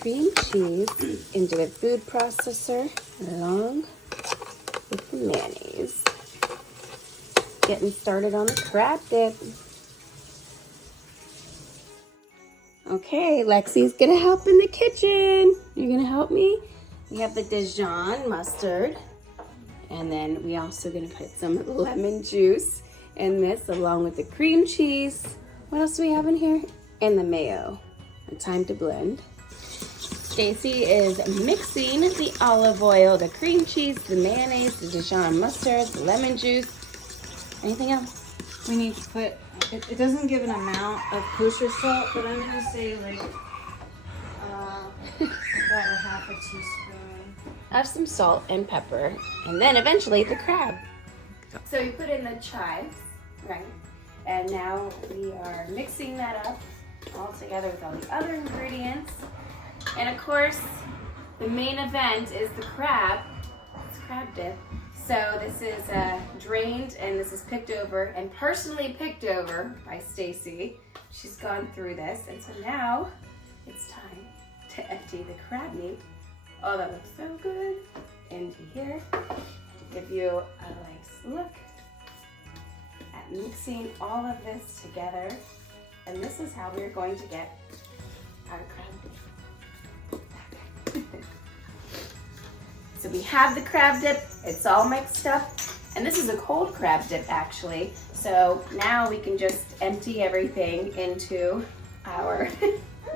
cream cheese into the food processor along with the mayonnaise. Getting started on the crab dip. Okay, Lexi's gonna help in the kitchen. You're gonna help me? We have the Dijon mustard. And then we also gonna put some lemon juice in this along with the cream cheese. What else do we have in here? And the mayo. And time to blend. Stacy is mixing the olive oil, the cream cheese, the mayonnaise, the Dijon mustard, the lemon juice. Anything else? We need to put, it doesn't give an amount of kosher salt, but I'm gonna say like about a half a teaspoon. Have some salt and pepper, and then eventually the crab. So we put in the chives, right? And now we are mixing that up all together with all the other ingredients. And of course, the main event is the crab. It's crab dip. So this is drained and this is picked over and personally picked over by Stacy. She's gone through this, and so now it's time to empty the crab meat. Oh, that looks so good. Into here. Give you a nice look at mixing all of this together. And this is how we're going to get our crab dip. So we have the crab dip, it's all mixed up. And this is a cold crab dip actually. So now we can just empty everything into our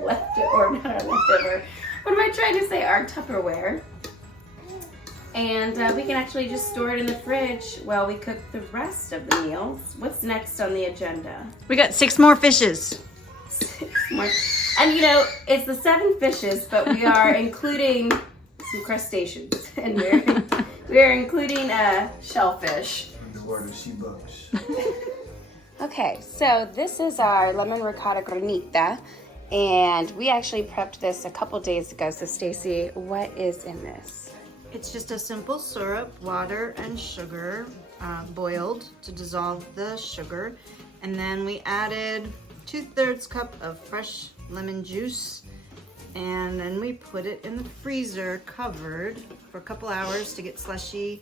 leftover, not our leftover, what am I trying to say? Our Tupperware. And we can actually just store it in the fridge while we cook the rest of the meals. What's next on the agenda? We got 6 more fishes. 6 more. And you know, it's the 7 fishes, but we are including some crustaceans. And we're including shellfish. The word of sea bugs. Okay, so this is our lemon ricotta granita. And we actually prepped this a couple days ago. So Stacy, what is in this? It's just a simple syrup, water and sugar, boiled to dissolve the sugar. And then we added 2/3 cup of fresh lemon juice. And then we put it in the freezer covered for a couple hours to get slushy.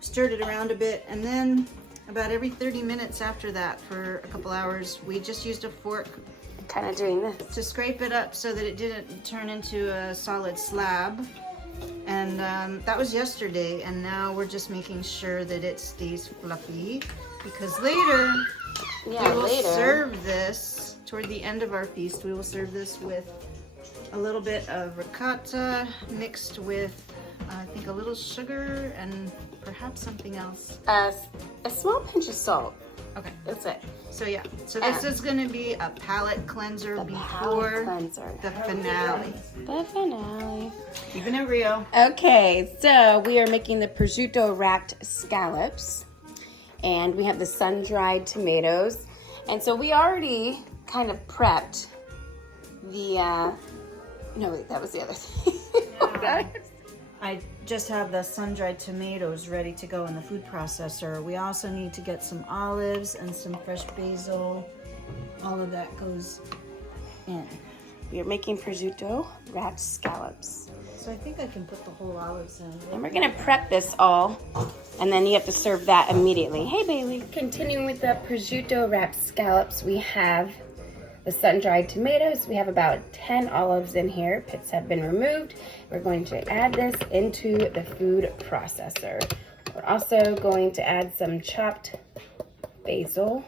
Stirred it around a bit. And then about every 30 minutes after that for a couple hours, we just used a fork Kind of doing this. to scrape it up so that it didn't turn into a solid slab. And that was yesterday, and now we're just making sure that it stays fluffy, because later we will serve this toward the end of our feast. We will serve this with a little bit of ricotta mixed with I think a little sugar and perhaps something else. A small pinch of salt. Okay, That's it. so yeah, so this is going to be a palate cleanser before the finale. The finale. Keeping it real. Okay, so we are making the prosciutto-wrapped scallops, and we have the sun-dried tomatoes, and so we already kind of prepped the. No, wait, that was the other thing. Yeah. I just have the sun-dried tomatoes ready to go in the food processor. We also need to get some olives and some fresh basil. All of that goes in. We are making prosciutto-wrapped scallops. So I think I can put the whole olives in. And we're gonna prep this all, and then you have to serve that immediately. Hey, Bailey. Continuing with the prosciutto-wrapped scallops, we have the sun-dried tomatoes. We have about 10 olives in here. Pits have been removed. We're going to add this into the food processor. We're also going to add some chopped basil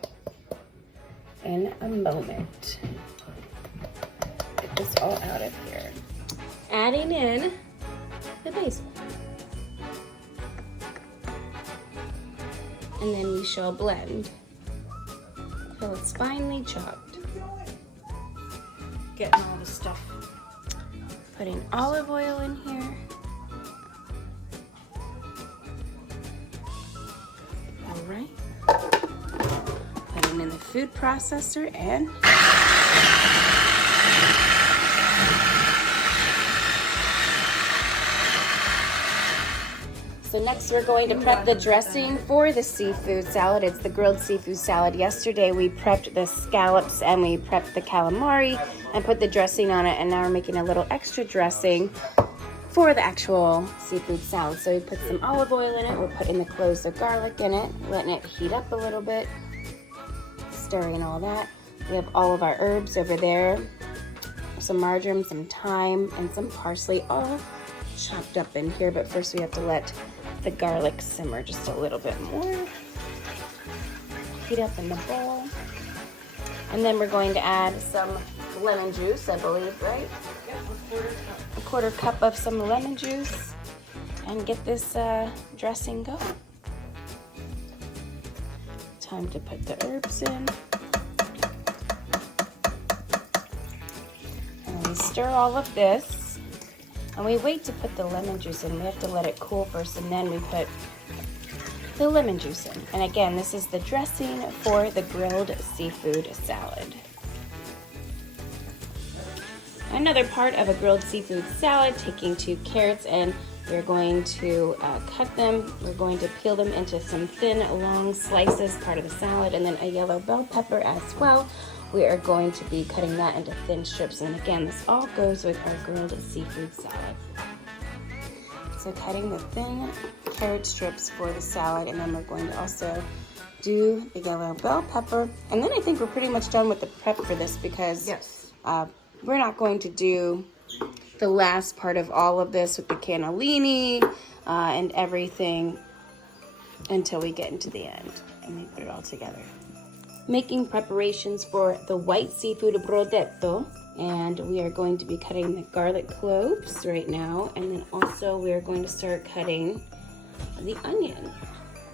in a moment. Get this all out of here. Adding in the basil. And then we shall blend until it's finely chopped. Getting all the stuff. Putting olive oil in here. All right. Putting in the food processor and So next we're going to prep the dressing for the seafood salad. It's the grilled seafood salad. Yesterday we prepped the scallops and we prepped the calamari and put the dressing on it, and now we're making a little extra dressing for the actual seafood salad. So we put some olive oil in it, we're putting the cloves of garlic in it, letting it heat up a little bit, stirring all that. We have all of our herbs over there, some marjoram, some thyme, and some parsley, all chopped up in here. But first we have to let the garlic simmer just a little bit more. Heat up in the bowl. And then we're going to add some lemon juice, I believe, right? Yep, a quarter cup of some lemon juice, and get this dressing going. Time to put the herbs in. And we stir all of this, and we wait to put the lemon juice in. We have to let it cool first, and then we put the lemon juice in. And again, this is the dressing for the grilled seafood salad. Another part of a grilled seafood salad, taking 2 carrots, and we're going to cut them. We're going to peel them into some thin, long slices, part of the salad, and then a yellow bell pepper as well. We are going to be cutting that into thin strips, and again, this all goes with our grilled seafood salad. So cutting the thin carrot strips for the salad, and then we're going to also do the yellow bell pepper. And then I think we're pretty much done with the prep for this, because we're not going to do the last part of all of this with the cannellini and everything until we get into the end and we put it all together. Making preparations for the white seafood brodetto, and we are going to be cutting the garlic cloves right now, and then also we are going to start cutting the onion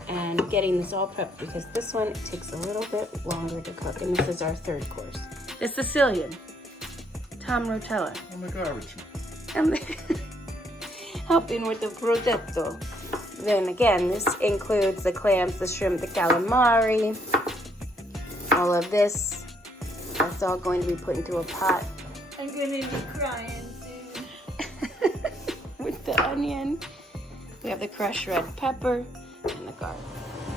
and getting this all prepped, because this one takes a little bit longer to cook, and this is our 3rd course. The Sicilian. Tom Rotella. Oh my God, And helping with the Brodetto. Then again, this includes the clams, the shrimp, the calamari, all of this. That's all going to be put into a pot. I'm gonna be crying soon. With the onion. We have the crushed red pepper and the garlic.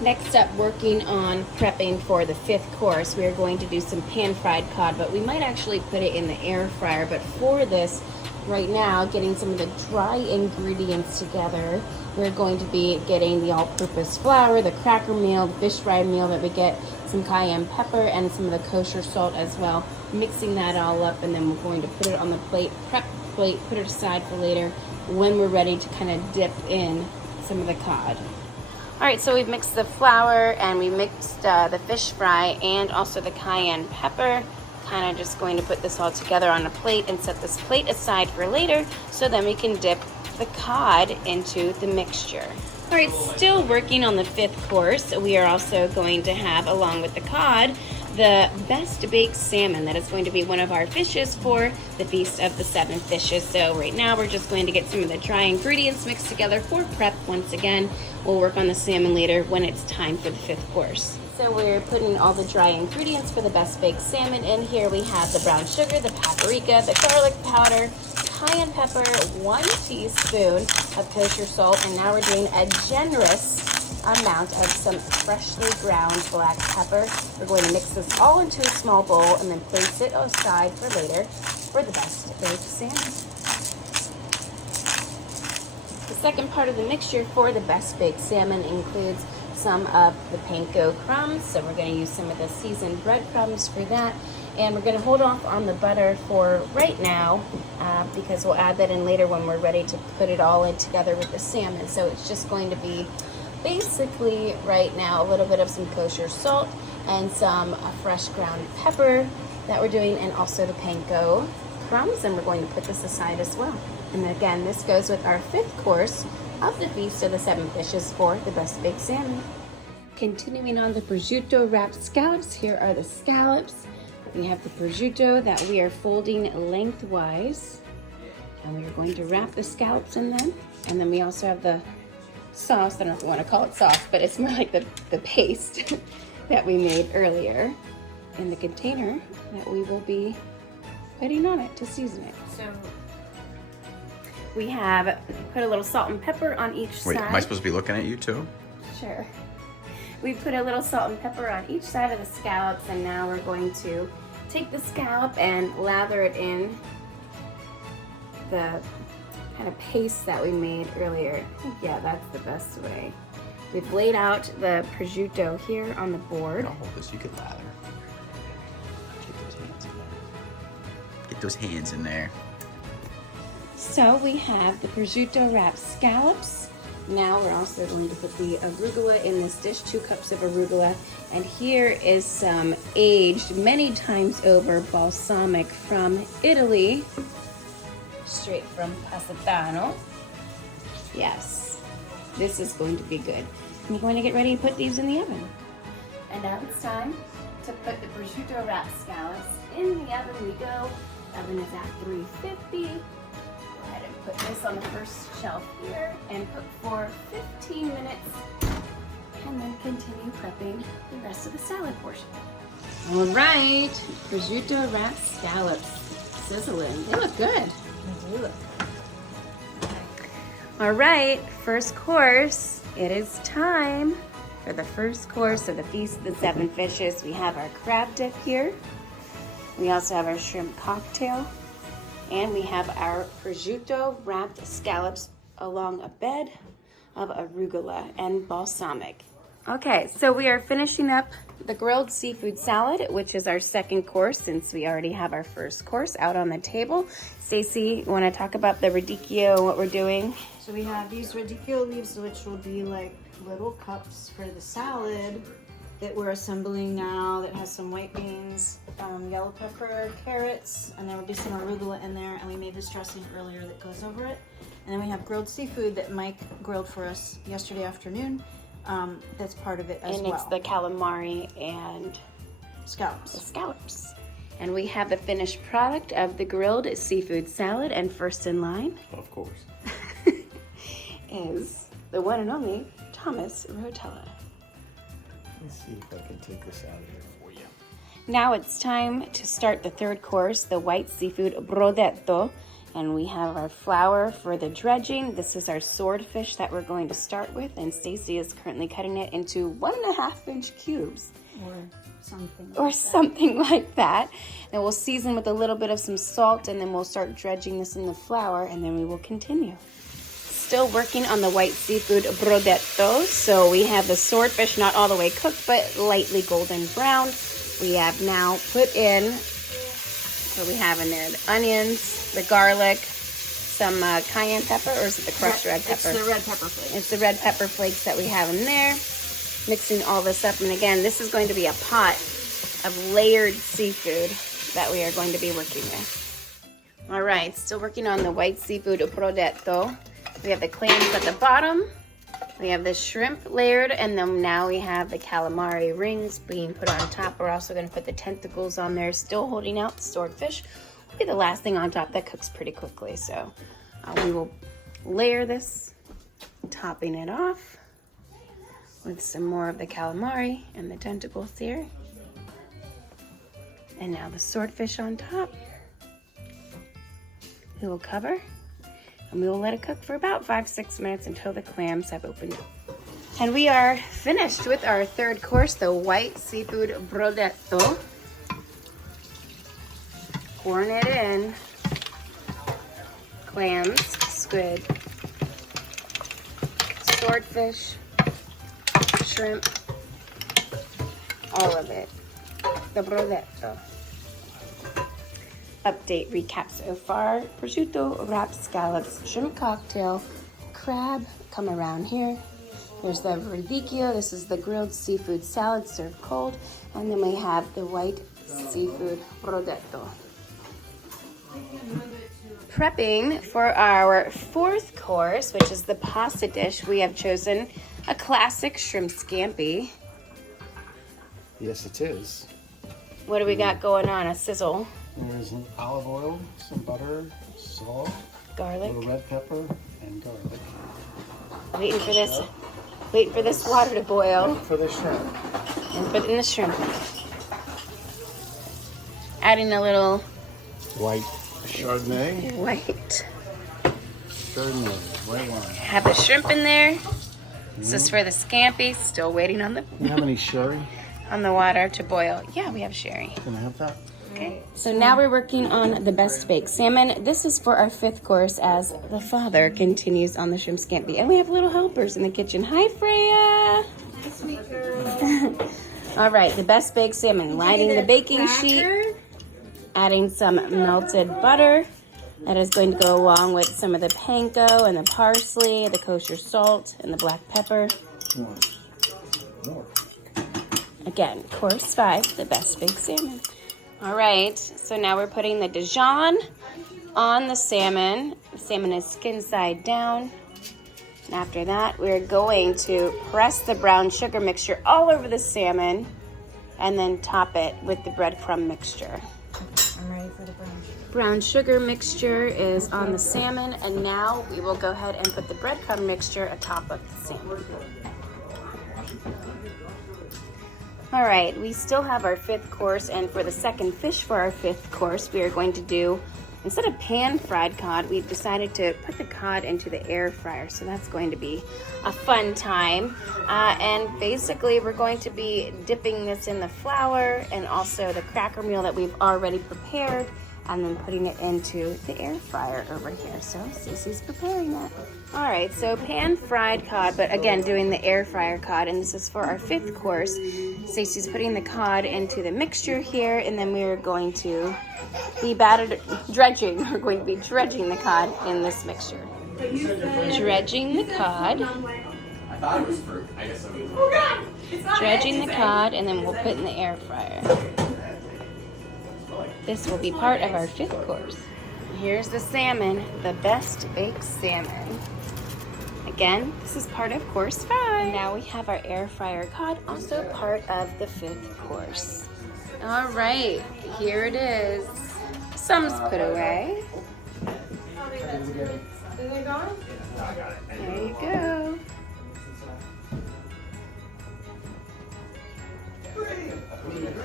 Next up, working on prepping for the 5th course, we are going to do some pan-fried cod, but we might actually put it in the air fryer. But for this, right now, getting some of the dry ingredients together, we're going to be getting the all-purpose flour, the cracker meal, the fish fry meal that we get, some cayenne pepper, and some of the kosher salt as well. Mixing that all up, and then we're going to put it on the plate, prep the plate, put it aside for later when we're ready to kind of dip in some of the cod. All right, so we've mixed the flour and we mixed the fish fry and also the cayenne pepper. Kind of just going to put this all together on a plate and set this plate aside for later, so then we can dip the cod into the mixture. All right, still working on the 5th course, we are also going to have, along with the cod, the best baked salmon. That is going to be one of our fishes for the Feast of the 7 Fishes. So right now we're just going to get some of the dry ingredients mixed together for prep once again. We'll work on the salmon later when it's time for the 5th course. So we're putting all the dry ingredients for the best baked salmon in here. We have the brown sugar, the paprika, the garlic powder, cayenne pepper, 1 teaspoon of kosher salt, and now we're doing a generous amount of some freshly ground black pepper. We're going to mix this all into a small bowl and then place it aside for later for the best baked salmon. The second part of the mixture for the best baked salmon includes some of the panko crumbs. So we're going to use some of the seasoned breadcrumbs for that. And we're going to hold off on the butter for right now because we'll add that in later when we're ready to put it all in together with the salmon. So it's just going to be basically right now a little bit of some kosher salt and some fresh ground pepper that we're doing, and also the panko crumbs, and we're going to put this aside as well. And again, this goes with our 5th course of the Feast of the 7 Fishes for the best baked salmon. Continuing on the prosciutto-wrapped scallops, here are the scallops. We have the prosciutto that we are folding lengthwise, and we are going to wrap the scallops in them. And then we also have the sauce. I don't know if you want to call it sauce, but it's more like the paste that we made earlier in the container that we will be putting on it to season it. So We have put a little salt and pepper on each side. Wait, am I supposed to be looking at you too? Sure. We put a little salt and pepper on each side of the scallops, and now we're going to take the scallop and lather it in the kind of paste that we made earlier. Yeah, that's the best way. We've laid out the prosciutto here on the board. I'll hold this, you can lather. Get those hands in there. So we have the prosciutto wrapped scallops. Now we're also going to put the arugula in this dish, 2 cups of arugula. And here is some aged, many times over balsamic from Italy. Straight from Positano. Yes, this is going to be good. I'm going to get ready to put these in the oven. And now it's time to put the prosciutto wrapped scallops in the oven. We go. Oven is at 350. Go ahead and put this on the first shelf here and cook for 15 minutes. And then continue prepping the rest of the salad portion. All right, prosciutto wrapped scallops sizzling. They look good. They do look good. All right, first course. It is time for the first course of the Feast of the Seven Fishes. We have our crab dip here. We also have our shrimp cocktail. And we have our prosciutto wrapped scallops along a bed of arugula and balsamic. Okay, so we are finishing up the grilled seafood salad, which is our second course since we already have our first course out on the table. Stacy, you want to talk about the radicchio, what we're doing? So we have these radicchio leaves, which will be like little cups for the salad that we're assembling now, that has some white beans, yellow pepper, carrots, and there will be some arugula in there. And we made this dressing earlier that goes over it. And then we have grilled seafood that Mike grilled for us yesterday afternoon. That's part of it as well. And it's the calamari and scallops. The scallops. And we have the finished product of the grilled seafood salad. And first in line, Of course. is the one and only Thomas Rotella. Let's see if I can take this out of here for you. Now it's time to start the third course, the white seafood Brodetto. And we have our flour for the dredging. This is our swordfish that we're going to start with. And Stacy is currently cutting it into 1.5-inch cubes. Or something like that. And we'll season with a little bit of some salt, and then we'll start dredging this in the flour, and then we will continue. Still working on the white seafood Brodetto. So we have the swordfish not all the way cooked, but lightly golden brown. We have now put in, what we have in there, the onions, the garlic, some cayenne pepper, or is it the crushed red pepper? It's the red pepper flakes. It's the red pepper flakes that we have in there. Mixing all this up, and again, this is going to be a pot of layered seafood that we are going to be working with. All right, still working on the white seafood Brodetto. We have the clams at the bottom. We have the shrimp layered, and then now we have the calamari rings being put on top. We're also going to put the tentacles on there, still holding out the swordfish. Will be the last thing on top. That cooks pretty quickly, so we will layer this, topping it off with some more of the calamari and the tentacles here. And now the swordfish on top. We will cover, and we will let it cook for about 5-6 minutes until the clams have opened up. And we are finished with our third course, the white seafood Brodetto. Pouring it in. Clams, squid, swordfish, shrimp, all of it. The Brodetto. Update recap so far. Prosciutto wrapped scallops, shrimp cocktail, crab, come around here. There's the radicchio. This is the grilled seafood salad served cold. And then we have the white seafood Brodetto. Prepping for our fourth course, which is the pasta dish, we have chosen a classic shrimp scampi. Yes, it is. What do we got going on? A sizzle, There's an olive oil, some butter, salt, a garlic. little red pepper, and garlic. Waiting for this water to boil. For the shrimp. And put in the shrimp. Adding a little White Chardonnay. white extraordinary. Right one. Have the shrimp in there. This is for the scampi. Still waiting on You have any sherry? the water to boil. Yeah, we have sherry. Can I have that? Okay. So now we're working on the best baked salmon. This is for our 5th course as the father continues on the shrimp scampi. And we have little helpers in the kitchen. Hi, Freya. Sweet girl. All right, the best baked salmon. Lining the baking sheet. Adding some melted butter. That is going to go along with some of the panko and the parsley, the kosher salt, and the black pepper. More. Again, course 5, the best baked salmon. All right, so now we're putting the Dijon on the salmon. The salmon is skin side down. And after that, we're going to press the brown sugar mixture all over the salmon and then top it with the breadcrumb mixture. I'm ready for the brown sugar. Brown sugar mixture is on the salmon, and now we will go ahead and put the breadcrumb mixture atop of the salmon. All right, we still have our 5th course, and for the second fish for our 5th course, we are going to do, instead of pan fried cod, we've decided to put the cod into the air fryer, so that's going to be a fun time. And basically, we're going to be dipping this in the flour and also the cracker meal that we've already prepared, and then putting it into the air fryer over here. So Cece's preparing that. All right, so pan fried cod, but again, doing the air fryer cod, and this is for our 5th course. Stacey's putting the cod into the mixture here, and then we are going to be dredging. We're going to be dredging the cod in this mixture. Dredging the cod. I thought it was fruit. I guess I mean. Dredging the cod, and then we'll put in the air fryer. This will be part of our 5th course. Here's the salmon, the best baked salmon. Again, this is part of course 5. Now we have our air fryer cod, also part of the 5th course. All right, here it is. Some's put away. There you go.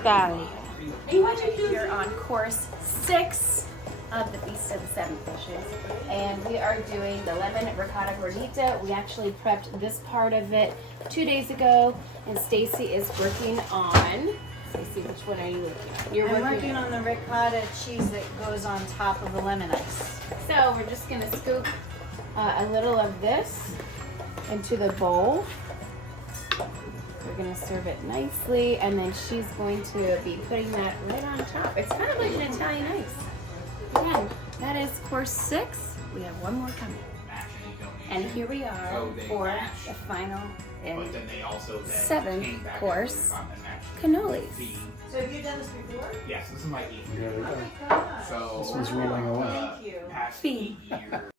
Valley. You're on course 6 of the Feast of the 7 Fishes, and we are doing the lemon ricotta granita. We actually prepped this part of it 2 days ago, and Stacy is working on. Stacy, which one are you working on? I'm working on the ricotta cheese that goes on top of the lemon ice. So we're just gonna scoop a little of this into the bowl. We're gonna serve it nicely, and then she's going to be putting that right on top. It's kind of like an Italian ice. Again, that is course 6. We have one more coming. And here we are for the final and 7th course, cannolis. So have you done this before? Yes, this is my 8th Here year. we go. Oh my gosh. So This one's rolling away. Thank you. past Fee. 8 years.